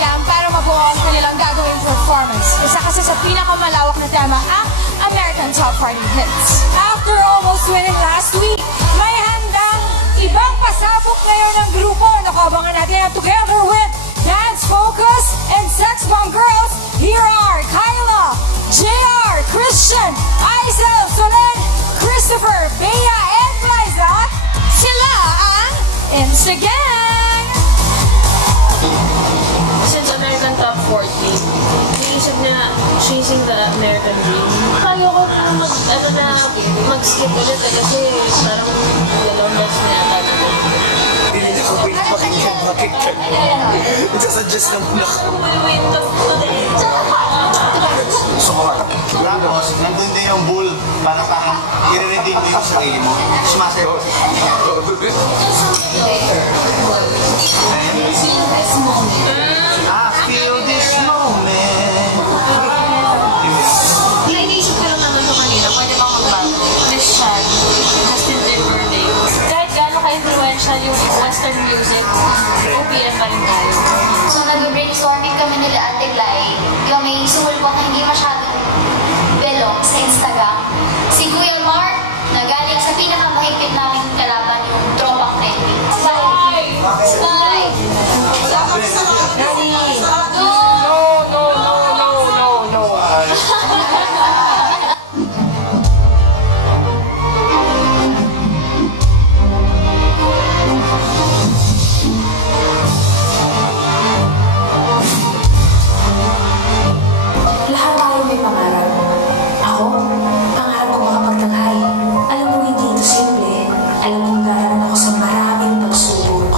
Jam para mabuo ang kanilang gagawing performance. Isa kasi sa pinakamalawak na tema ang American Top 40 Hits. After almost winning last week, may handang ibang pasabog ngayon ng grupo. Nakabangan natin yan together with Dance Focus and Sex Bomb Girls. Here are Kyla, JR, Christian, Aisel, Solen, Christopher, Bea, and Liza. Sila ang Instagang! Since American Top 40, naisip niya chasing the American dream. Kaya ko mag-skip ulit kasi parang dalawang months na yata na. Hindi niya ko wait pakinggan. Magsasuggest ng bulak. Wait up today. Gusto ko mata. Tapos, nandun din yung bull para parang i-redeem mo yung sarili mo. Sumasayaw. I feel this moment. Naisip ko lang naman ito kanina, pwede bang magbago? Christian, Justin Timberlake. Kahit gaano ka-influential yung Western music, OPM pa rin tayo. So nag-brainstorming kami nila Ate Glay. Yung may sumulpong hindi masyadong belong sa Instagram. Si Kuya Mark, na galing sa pinakamahigpit namin kalaban yung throwback trending. Sky! Sky! Lahat tayo may pangarap. Ako, pangarap ko makapagtanghay. Alam mo, hindi ito simple. Alam kong daraan ako sa maraming pagsubok.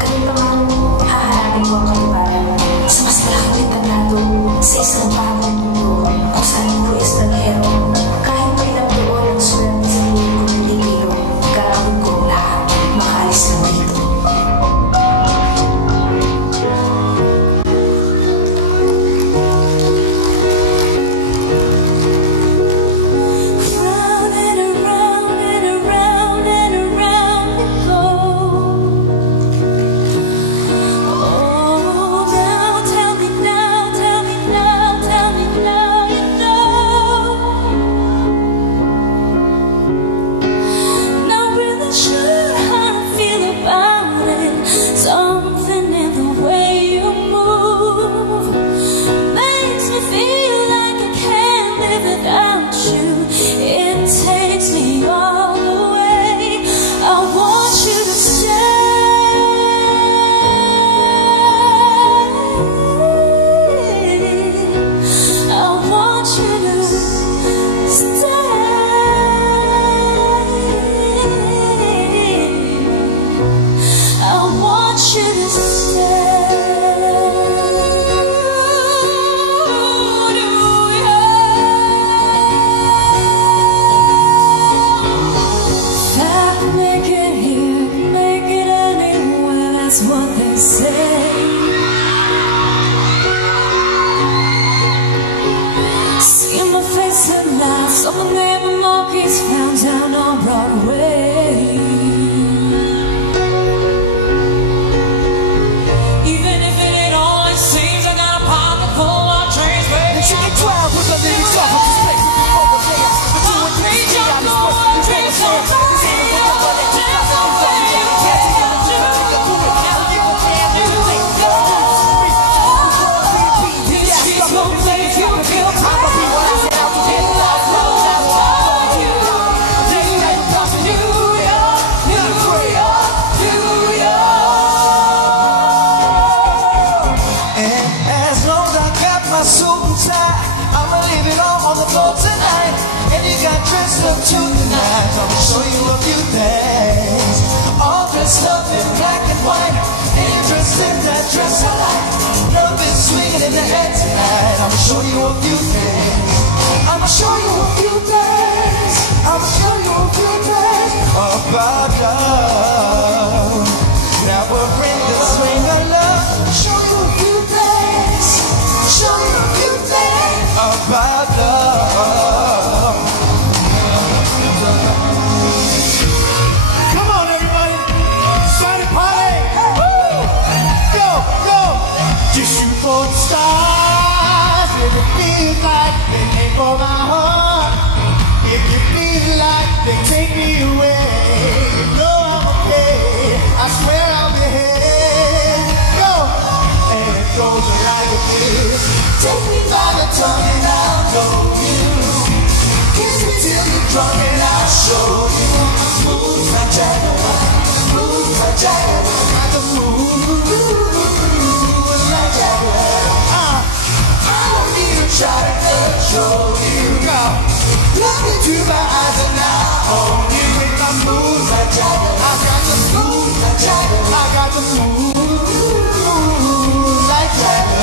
Ganun pa man, haharapin ko ang kalibaran sa mas malaking entablado sa isang bagong mundo kung saan ito estanghero. Kahit may nabuo ng sulat sa piling ko ng ligilo, gagawin ko ang lahat, makaalis lang dito. That's what they say. See my face at last, some of them monkeys found down on Broadway. Even if it only seems I got a pocket full of dreams, baby. You get 12 with the lyrics off of this place. I'ma leave it all on the floor tonight. And you got dressed up to the night. I'ma show you a few things. All dressed up in black and white. And you're dressed in that dress I like. Love is swinging in the head tonight. I'ma show you a few things. I'ma show you a few things. I'ma show you a few things about love. Now we'll bring the swing of love. Show you a few things. Show you a few things about love. Come on, everybody. Sign party. Woo! Go, go. Just shoot show you. Smooth like Jagger, smooth like Jagger. Got the move like Jagger. I don't need a shot to show you. Look into my eyes and I own you. With my moves like Jagger, I got the smooth like Jagger. I got the move like Jagger.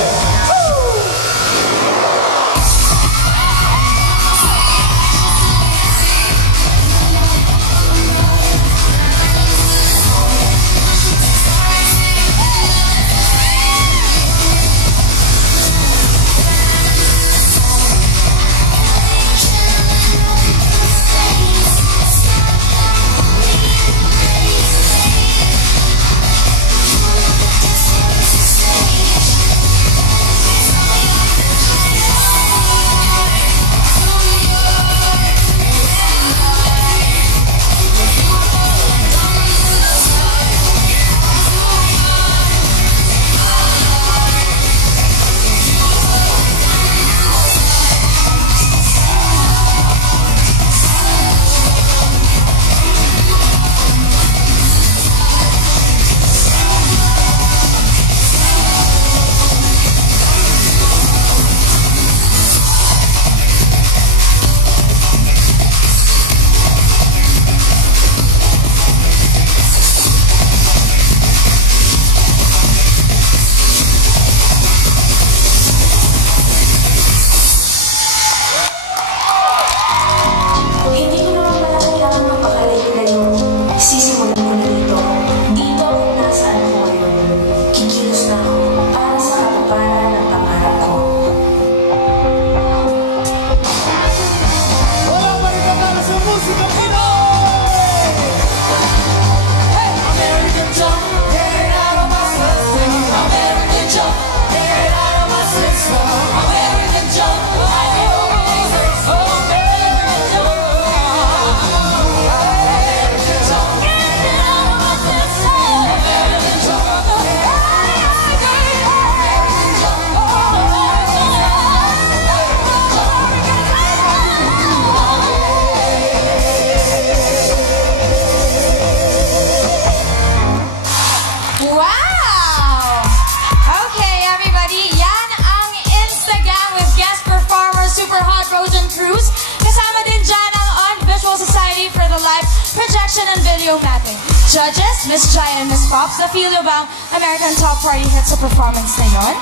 Judges, Miss Jai and Miss Pops, na feel nyo bang American Top 40 hits sa performance na yun?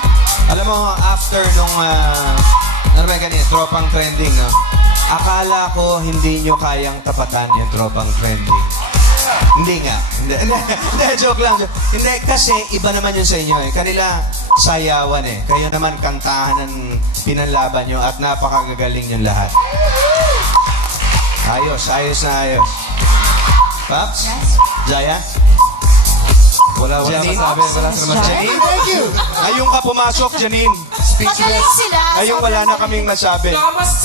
Alam mo, after nung, ano ba ganyan, tropang trending, no? Akala ko hindi nyo kayang tapatan yung tropang trending. Hindi nga. Hindi, joke lang. Hindi, kasi iba naman yun sa inyo eh. Kanila, sayawan eh. Kayo naman kantahan ng pinanlaban nyo at napakagagaling yung lahat. Ayos, ayos na ayos. Paps? Yes. Jaya? Wala Janine? Masabi. Wala sa naman. Janine? Thank you! Ngayong ka pumasok, Janine. Magaling sila. Ngayong wala na kaming masabi.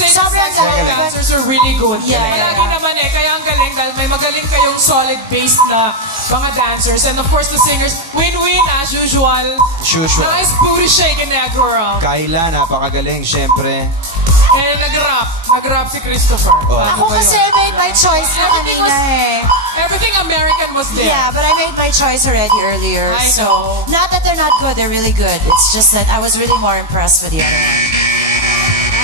Sobrang galing. Dancers are really good. Yeah. Lagi naman eh, kaya ang galing dahil may magaling kayong solid base na mga dancers. And of course, the singers, win-win as usual. Nice booty shaking that girl. Kayla, napakagaling, syempre. Eh, nag-rap si Christopher. Oh. Ako kasi made my choice na kanina eh. Everything American was there. Yeah, but I made my choice already earlier. I know. Not that they're not good, they're really good. It's just that I was really more impressed with the other one.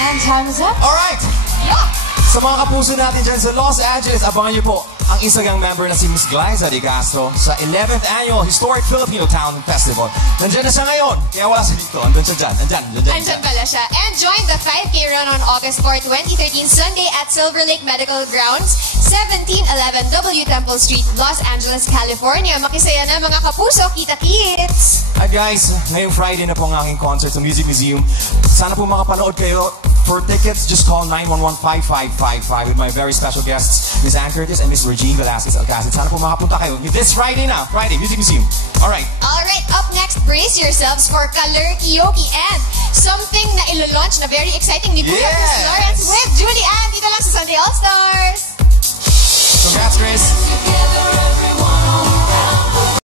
And time is up. Alright! Yeah. Sa mga kapuso natin dyan sa Los Angeles, abangan niyo po ang isa gang member na si Miss Glyza De Castro sa 11th Annual Historic Filipino Town Festival. Nandiyan na siya ngayon, kaya wala siya dito. Andun siya dyan. Andyan pala siya. And join the 5K run on August 4, 2013, Sunday at Silver Lake Medical Grounds, 1711 W Temple Street, Los Angeles, California. Makisaya na mga kapuso, kita-kits! At guys, ngayong Friday na po ang aking concert sa Music Museum. Sana po makapanood kayo. For tickets, just call 911-5555 with my very special guests, Ms. Ann Curtis and Ms. Regine Velasquez Alcacid. Sana po makapunta kayo this Friday na. Friday, Music Museum. Alright. Alright, up next, brace yourselves for Color Kioki and something na ilo-launch na very exciting ni Kuya Chris Lawrence with Julie Ann dito lang sa Sunday All-Stars. Congrats, Chris.